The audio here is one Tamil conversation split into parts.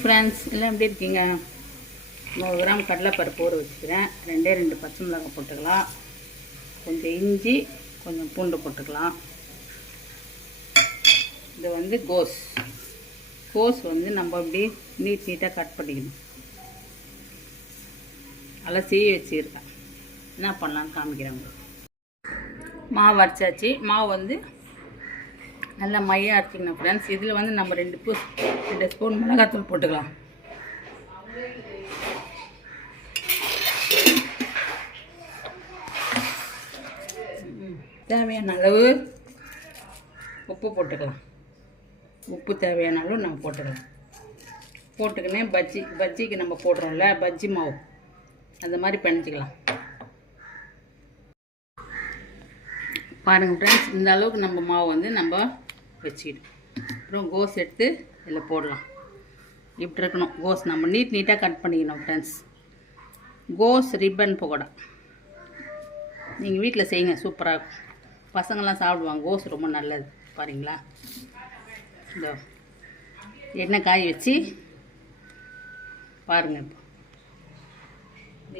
ஃப்ரெண்ட்ஸ் எல்லாம் எப்படி இருக்கீங்க? 100 கிராம் கடலைப்பருப்பு ஊற வச்சுக்கிறேன். 2 பச்சை மிளகாய் போட்டுக்கலாம். கொஞ்சம் இஞ்சி, கொஞ்சம் பூண்டு போட்டுக்கலாம். இது வந்து கோஸ் வந்து நம்ம அப்படி நீட்டாக கட் பண்ணிக்கணும். அலசி வச்சுருக்கேன். என்ன பண்ணலான்னு காமிக்கிறேன். மாவு அரைச்சாச்சு. மாவு வந்து நல்லா மையாக அரைச்சிக்கணும் ஃப்ரெண்ட்ஸ். இதில் வந்து நம்ம 2 ஸ்பூன் மிளகாத்தூள் போட்டுக்கலாம். தேவையான அளவு உப்பு போட்டுக்கலாம். உப்பு தேவையான அளவு நம்ம போட்டுக்கலாம். போட்டுக்கினே பஜ்ஜிக்கு நம்ம போடுறோம்ல பஜ்ஜி மாவு, அந்த மாதிரி பண்ணிக்கலாம். பாருங்கள் ஃப்ரெண்ட்ஸ், இந்த அளவுக்கு நம்ம மாவு வந்து நம்ம வச்சுக்கிட்டோம். அப்புறம் கோஸ் எடுத்து இதில் போடலாம். இப்படி இருக்கணும் கோஸ். நம்ம நீட்டாக கட் பண்ணிக்கணும் ஃப்ரெண்ட்ஸ். கோஸ் ரிப்பன் பக்கோடா நீங்கள் வீட்டில் செய்யுங்க, சூப்பராக இருக்கும். பசங்கள்லாம் சாப்பிடுவாங்க. கோஸ் ரொம்ப நல்லது. பாருங்களா, இந்த எண்ணெய் காய வச்சு பாருங்கள்.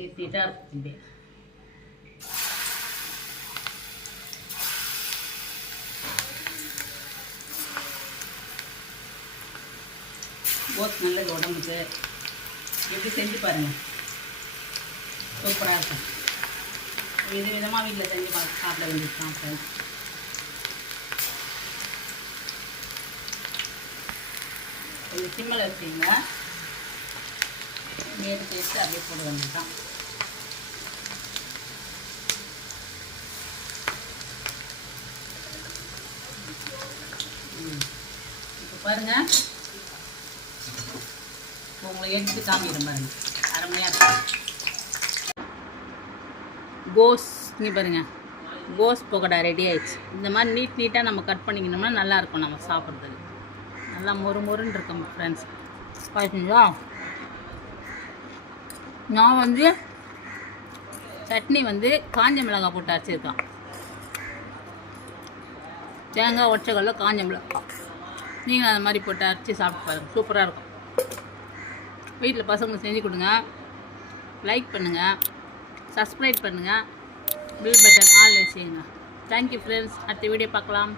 இப்போ நீட்டாக இருக்கும். இப்படி கோஸ் நல்லது உடம்புக்கு. எப்படி செஞ்சு பாருங்கள், சூப்பராக இருக்கும். விதமாக வீட்டில் செஞ்சு சாப்பிட வேண்டியதுதான் ஃப்ரெண்ட்ஸ். கொஞ்சம் சிம்மில் வச்சிங்க, நேற்று பேஸ்ட்டு அப்படியே போட வேண்டியதுதான். இப்போ பாருங்கள், உங்களுக்கு எடுத்து காமிக்கிறேன் பாருங்க. அருமையாக இருக்கும் கோஸ். இங்கே பாருங்கள், கோஸ் பக்கோடா ரெடி ஆயிடுச்சு. இந்த மாதிரி நீட்டாக நம்ம கட் பண்ணிக்கணும்னா நல்லாயிருக்கும் நம்ம சாப்பிட்றதுக்கு. நல்லா மொறுன்னு இருக்கும் ஃப்ரெண்ட்ஸ். பார்த்தீங்களா, நான் வந்து சட்னி வந்து காஞ்ச மிளகாய் போட்டு அரைச்சிருக்கேன். தேங்காய் ஒற்றைக்கல்ல காஞ்ச மிளகாய். நீங்கள் அந்த மாதிரி போட்டு அரைச்சி சாப்பிட்டு பாருங்கள், சூப்பராக இருக்கும். வீட்டில் பசங்களுக்கு செஞ்சு கொடுங்க. லைக் பண்ணுங்கள், சப்ஸ்கிரைப் பண்ணுங்கள், பெல் பட்டன் ஆல் செய்யுங்க. Thank you friends. அடுத்த வீடியோ பார்க்கலாம்.